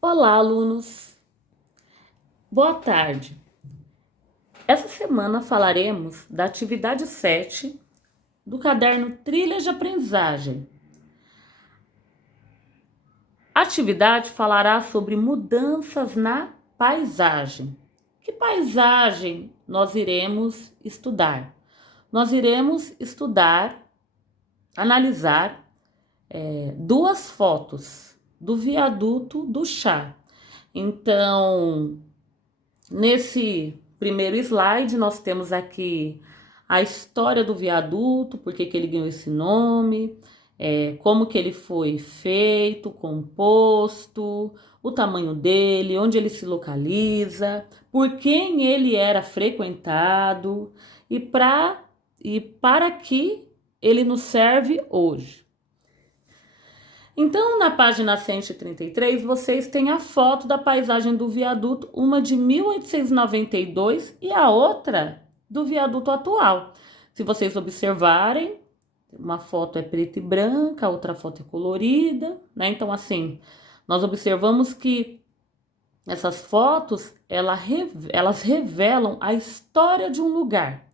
Olá, alunos! Boa tarde! Essa semana falaremos da atividade 7 do caderno Trilhas de Aprendizagem. A atividade falará sobre mudanças na paisagem. Que paisagem nós iremos estudar? Nós iremos estudar, analisar duas fotos do viaduto do Chá. Então, nesse primeiro slide, nós temos aqui a história do viaduto, por que ele ganhou esse nome, como que ele foi feito, composto, o tamanho dele, onde ele se localiza, por quem ele era frequentado e para que ele nos serve hoje. Então, na página 133, vocês têm a foto da paisagem do viaduto, uma de 1892 e a outra do viaduto atual. Se vocês observarem, uma foto é preta e branca, a outra foto é colorida, né? Então, assim, nós observamos que essas fotos, elas revelam a história de um lugar.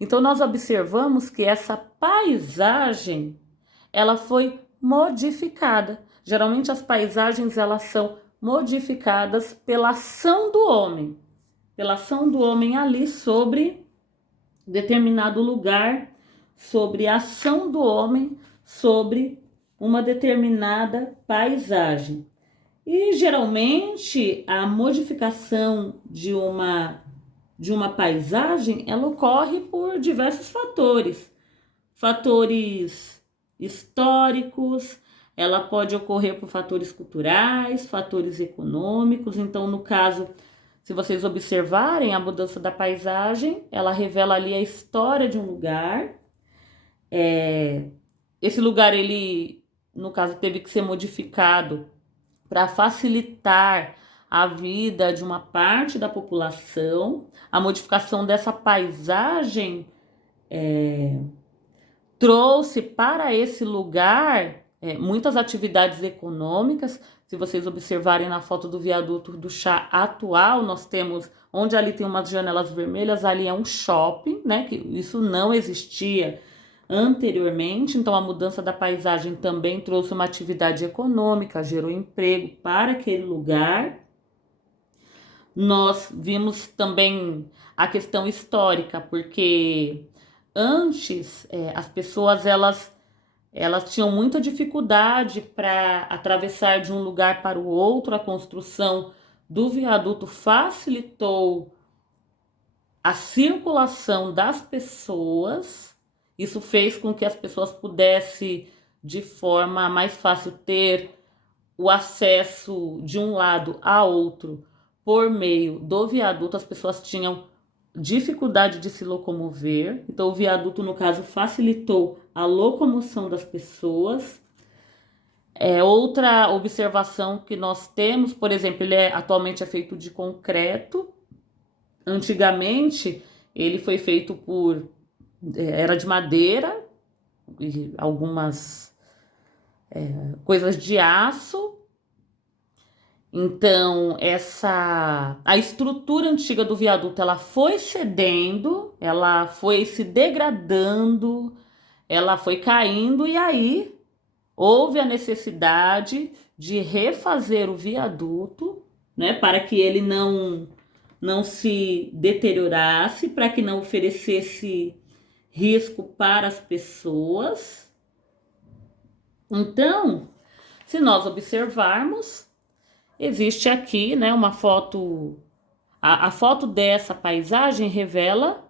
Então, nós observamos que essa paisagem, ela foi modificada. Geralmente as paisagens elas são modificadas pela ação do homem ali sobre determinado lugar, sobre a ação do homem sobre uma determinada paisagem. E geralmente a modificação de uma paisagem ela ocorre por diversos fatores. Fatores históricos, ela pode ocorrer por fatores culturais, fatores econômicos. Então, no caso, se vocês observarem a mudança da paisagem, ela revela ali a história de um lugar. Esse lugar, ele, no caso, teve que ser modificado para facilitar a vida de uma parte da população. A modificação dessa paisagem trouxe para esse lugar muitas atividades econômicas. Se vocês observarem na foto do viaduto do Chá atual, nós temos, onde ali tem umas janelas vermelhas, ali é um shopping, né? Que isso não existia anteriormente. Então a mudança da paisagem também trouxe uma atividade econômica, gerou emprego para aquele lugar. Nós vimos também a questão histórica, porque antes as pessoas elas tinham muita dificuldade para atravessar de um lugar para o outro. A construção do viaduto facilitou a circulação das pessoas. Isso fez com que as pessoas pudessem, de forma mais fácil, ter o acesso de um lado a outro por meio do viaduto. As pessoas tinham dificuldade de se locomover, então o viaduto, no caso, facilitou a locomoção das pessoas. Outra observação que nós temos, por exemplo, ele atualmente é feito de concreto. Antigamente ele foi feito era de madeira e algumas coisas de aço. Então, a estrutura antiga do viaduto, ela foi cedendo, ela foi se degradando, ela foi caindo, e aí houve a necessidade de refazer o viaduto, né, para que ele não se deteriorasse, para que não oferecesse risco para as pessoas. Então, se nós observarmos, existe aqui, né, uma foto. A foto dessa paisagem revela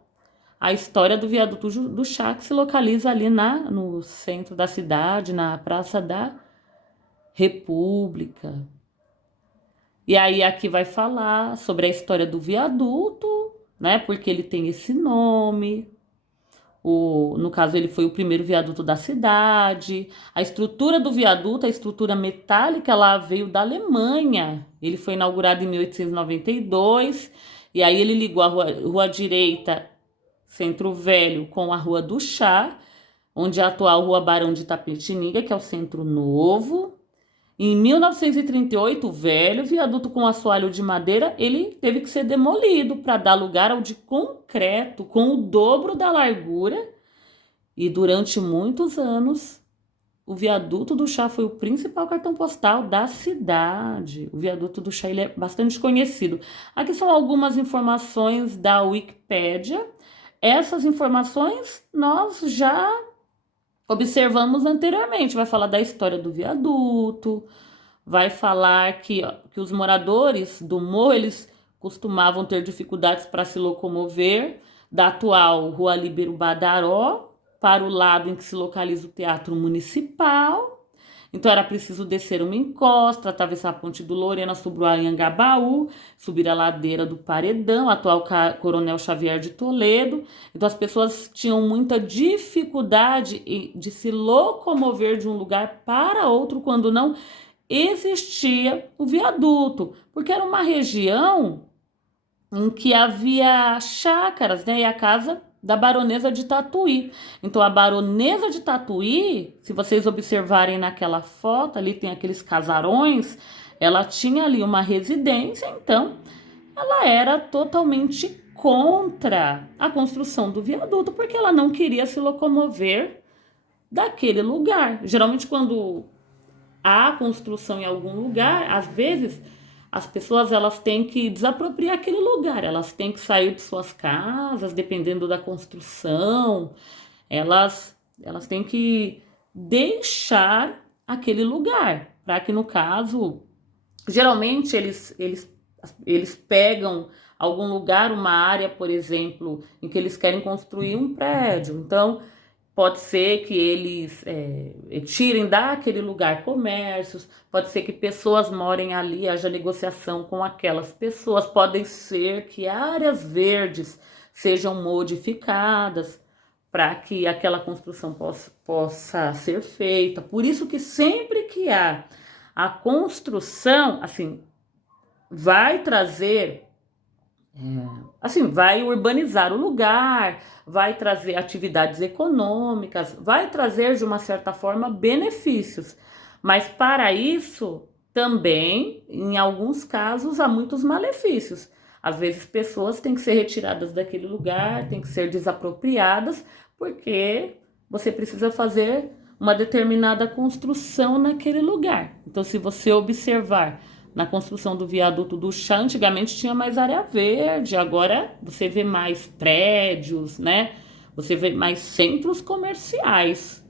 a história do viaduto do Chá, que se localiza ali no centro da cidade, na Praça da República. E aí aqui vai falar sobre a história do viaduto, né, porque ele tem esse nome. No caso, ele foi o primeiro viaduto da cidade. A estrutura do viaduto, a estrutura metálica, ela veio da Alemanha. Ele foi inaugurado em 1892. E aí ele ligou a rua direita, Centro Velho, com a Rua do Chá, onde é a atual Rua Barão de Itapetininga, que é o Centro Novo. Em 1938, o velho viaduto com assoalho de madeira, ele teve que ser demolido para dar lugar ao de concreto, com o dobro da largura. E durante muitos anos, o viaduto do Chá foi o principal cartão postal da cidade. O viaduto do Chá ele é bastante conhecido. Aqui são algumas informações da Wikipédia. Essas informações nós já observamos anteriormente. Vai falar da história do viaduto, vai falar que os moradores do morro eles costumavam ter dificuldades para se locomover da atual Rua Líbero Badaró para o lado em que se localiza o Teatro Municipal. Então era preciso descer uma encosta, atravessar a Ponte do Lorena, subir o Anhangabaú, subir a ladeira do Paredão, atual Coronel Xavier de Toledo. Então as pessoas tinham muita dificuldade de se locomover de um lugar para outro quando não existia o viaduto, porque era uma região em que havia chácaras, né? E a casa da Baronesa de Tatuí. Então, a Baronesa de Tatuí, se vocês observarem naquela foto, ali tem aqueles casarões, ela tinha ali uma residência, então ela era totalmente contra a construção do viaduto, porque ela não queria se locomover daquele lugar. Geralmente, quando há construção em algum lugar, às vezes as pessoas elas têm que desapropriar aquele lugar, elas têm que sair de suas casas, dependendo da construção, elas têm que deixar aquele lugar, para que no caso, geralmente eles pegam algum lugar, uma área, por exemplo, em que eles querem construir um prédio, então pode ser que eles tirem daquele lugar comércios, pode ser que pessoas morem ali, haja negociação com aquelas pessoas, podem ser que áreas verdes sejam modificadas para que aquela construção possa ser feita. Por isso que sempre que há a construção, assim, vai trazer... assim, vai urbanizar o lugar, vai trazer atividades econômicas, vai trazer de uma certa forma benefícios, mas para isso também, em alguns casos, há muitos malefícios. Às vezes pessoas têm que ser retiradas daquele lugar, têm que ser desapropriadas, porque você precisa fazer uma determinada construção naquele lugar. Então, se você observar na construção do viaduto do Chá, antigamente tinha mais área verde, agora você vê mais prédios, né? Você vê mais centros comerciais.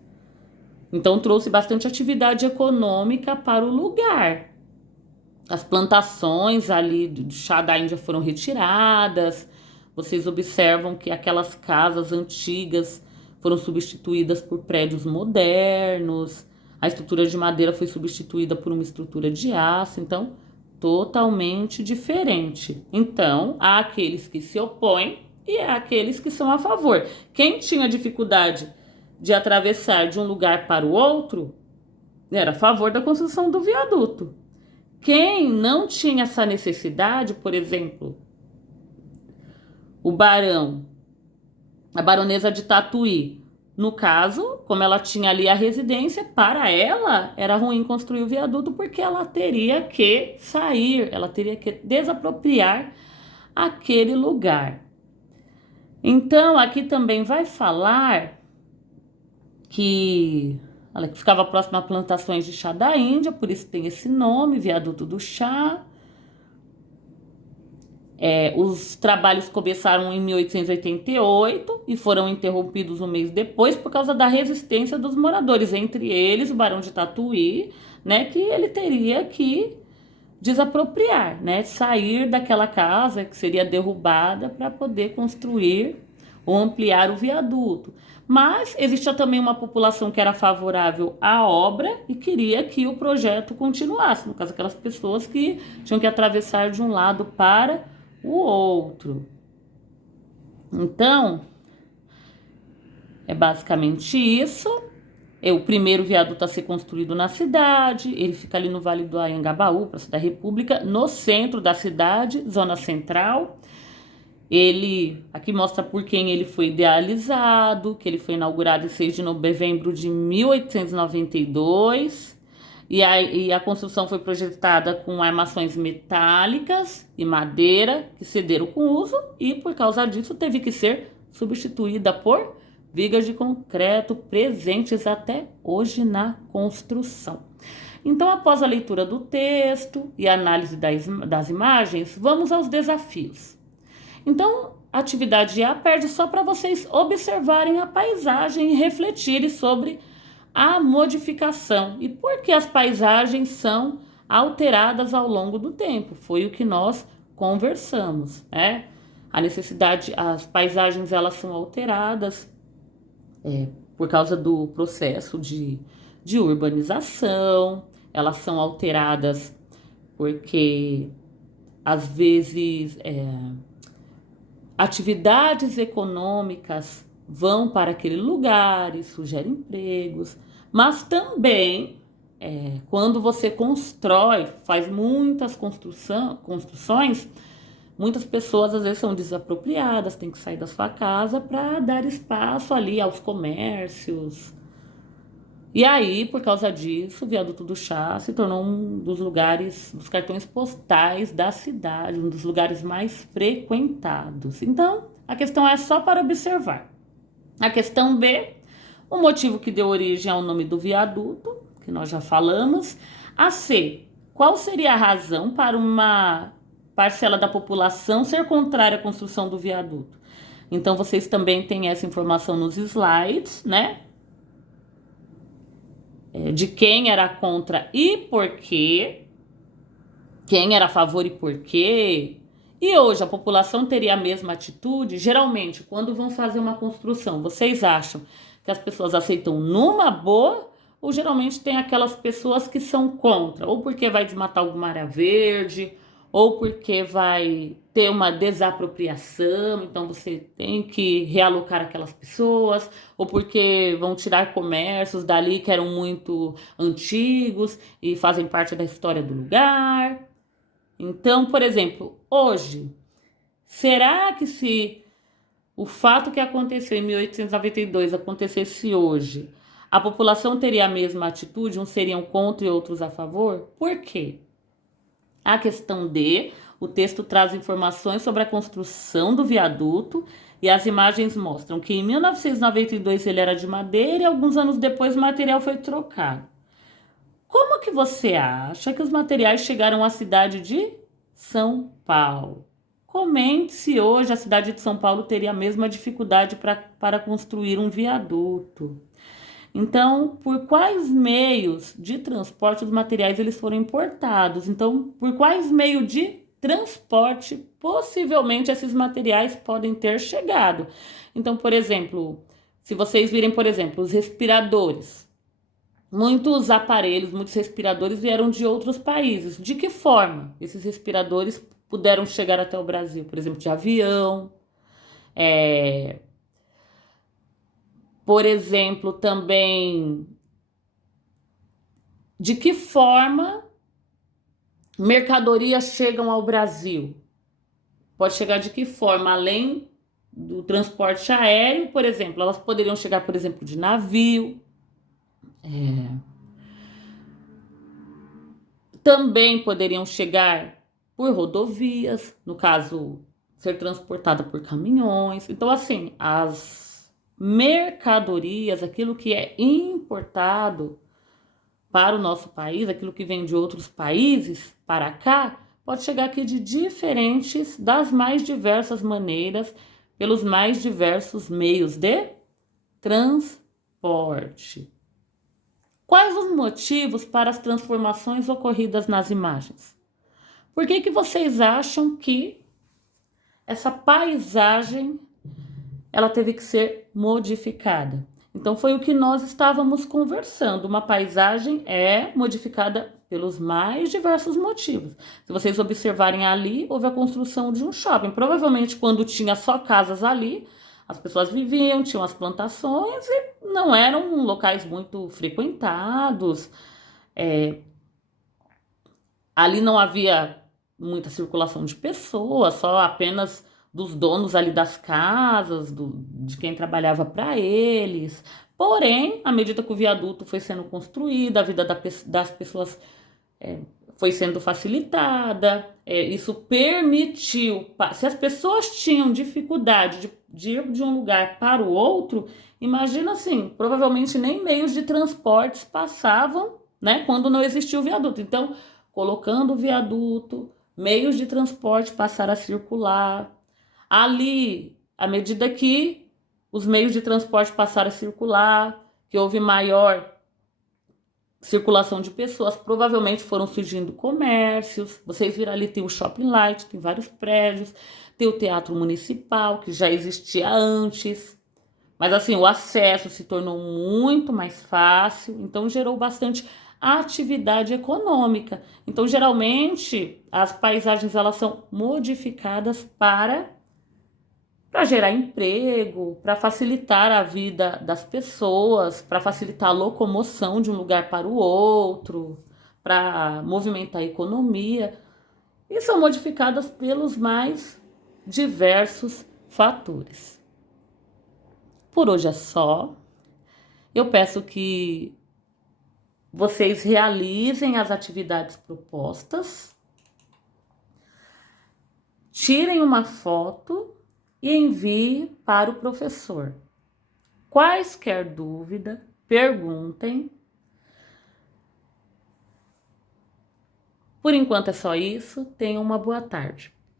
Então trouxe bastante atividade econômica para o lugar. As plantações ali do chá da Índia foram retiradas. Vocês observam que aquelas casas antigas foram substituídas por prédios modernos. A estrutura de madeira foi substituída por uma estrutura de aço, então totalmente diferente. Então, há aqueles que se opõem e há aqueles que são a favor. Quem tinha dificuldade de atravessar de um lugar para o outro era a favor da construção do viaduto. Quem não tinha essa necessidade, por exemplo, o barão, a baronesa de Tatuí, no caso, como ela tinha ali a residência, para ela era ruim construir o viaduto porque ela teria que sair, ela teria que desapropriar aquele lugar. Então, aqui também vai falar que ela ficava próxima a plantações de chá da Índia, por isso tem esse nome, Viaduto do Chá. Os trabalhos começaram em 1888 e foram interrompidos um mês depois por causa da resistência dos moradores, entre eles o Barão de Tatuí, né, que ele teria que desapropriar, né, sair daquela casa que seria derrubada para poder construir ou ampliar o viaduto. Mas existia também uma população que era favorável à obra e queria que o projeto continuasse, no caso aquelas pessoas que tinham que atravessar de um lado para o outro. Então, é basicamente isso. É o primeiro viaduto a ser construído na cidade. Ele fica ali no Vale do Anhangabaú, Praça da República, no centro da cidade, zona central. Ele, aqui mostra por quem ele foi idealizado, que ele foi inaugurado em 6 de novembro de 1892. E a construção foi projetada com armações metálicas e madeira que cederam com o uso e, por causa disso, teve que ser substituída por vigas de concreto presentes até hoje na construção. Então, após a leitura do texto e a análise das imagens, vamos aos desafios. Então, a atividade A perde só para vocês observarem a paisagem e refletirem sobre a modificação e por que as paisagens são alteradas ao longo do tempo. Foi o que nós conversamos, né? A necessidade, as paisagens elas são alteradas por causa do processo de urbanização, elas são alteradas porque às vezes atividades econômicas vão para aquele lugar, isso gera empregos, mas também quando você constrói, faz muitas construções, muitas pessoas às vezes são desapropriadas, tem que sair da sua casa para dar espaço ali aos comércios. E aí, por causa disso, o Viaduto do Chá se tornou um dos lugares, dos cartões postais da cidade, um dos lugares mais frequentados. Então, a questão é só para observar. A questão B, o motivo que deu origem ao nome do viaduto, que nós já falamos. A C, qual seria a razão para uma parcela da população ser contrária à construção do viaduto? Então, vocês também têm essa informação nos slides, né? De quem era contra e por quê, quem era a favor e por quê. E hoje a população teria a mesma atitude? Geralmente, quando vão fazer uma construção, vocês acham que as pessoas aceitam numa boa? Ou geralmente tem aquelas pessoas que são contra? Ou porque vai desmatar alguma área verde, ou porque vai ter uma desapropriação, então você tem que realocar aquelas pessoas, ou porque vão tirar comércios dali que eram muito antigos e fazem parte da história do lugar. Então, por exemplo, hoje, será que se o fato que aconteceu em 1892 acontecesse hoje, a população teria a mesma atitude, uns seriam contra e outros a favor? Por quê? A questão D, o texto traz informações sobre a construção do viaduto e as imagens mostram que em 1992 ele era de madeira e alguns anos depois o material foi trocado. Como que você acha que os materiais chegaram à cidade de São Paulo? Comente se hoje a cidade de São Paulo teria a mesma dificuldade para construir um viaduto. Então, por quais meios de transporte os materiais eles foram importados? Então, por quais meios de transporte possivelmente esses materiais podem ter chegado? Então, por exemplo, se vocês virem, por exemplo, os respiradores. Muitos aparelhos, muitos respiradores vieram de outros países. De que forma esses respiradores puderam chegar até o Brasil? Por exemplo, de avião, por exemplo, também de que forma mercadorias chegam ao Brasil? Pode chegar de que forma? Além do transporte aéreo, por exemplo, elas poderiam chegar, por exemplo, de navio. Também poderiam chegar por rodovias, no caso, ser transportada por caminhões. Então, assim, as mercadorias, aquilo que é importado para o nosso país, aquilo que vem de outros países para cá, pode chegar aqui das mais diversas maneiras, pelos mais diversos meios de transporte. Quais os motivos para as transformações ocorridas nas imagens? Por que vocês acham que essa paisagem ela teve que ser modificada? Então, foi o que nós estávamos conversando. Uma paisagem é modificada pelos mais diversos motivos. Se vocês observarem ali, houve a construção de um shopping. Provavelmente, quando tinha só casas ali, as pessoas viviam, tinham as plantações e não eram locais muito frequentados. Ali não havia muita circulação de pessoas, só apenas dos donos ali das casas, de quem trabalhava para eles, Porém, à medida que o viaduto foi sendo construído, a vida das pessoas foi sendo facilitada, isso permitiu, se as pessoas tinham dificuldade de ir de um lugar para o outro, imagina assim, provavelmente nem meios de transportes passavam, né, quando não existia o viaduto. Então, colocando o viaduto, meios de transporte passaram a circular. Ali, à medida que os meios de transporte passaram a circular, que houve maior circulação de pessoas, provavelmente foram surgindo comércios. Vocês viram ali, tem o Shopping Light, tem vários prédios, tem o Teatro Municipal, que já existia antes. Mas assim, o acesso se tornou muito mais fácil, então gerou bastante atividade econômica. Então, geralmente, as paisagens elas são modificadas para gerar emprego, para facilitar a vida das pessoas, para facilitar a locomoção de um lugar para o outro, para movimentar a economia, e são modificadas pelos mais diversos fatores. Por hoje é só. Eu peço que vocês realizem as atividades propostas, tirem uma foto e envie para o professor. Quaisquer dúvida, perguntem. Por enquanto é só isso. Tenham uma boa tarde.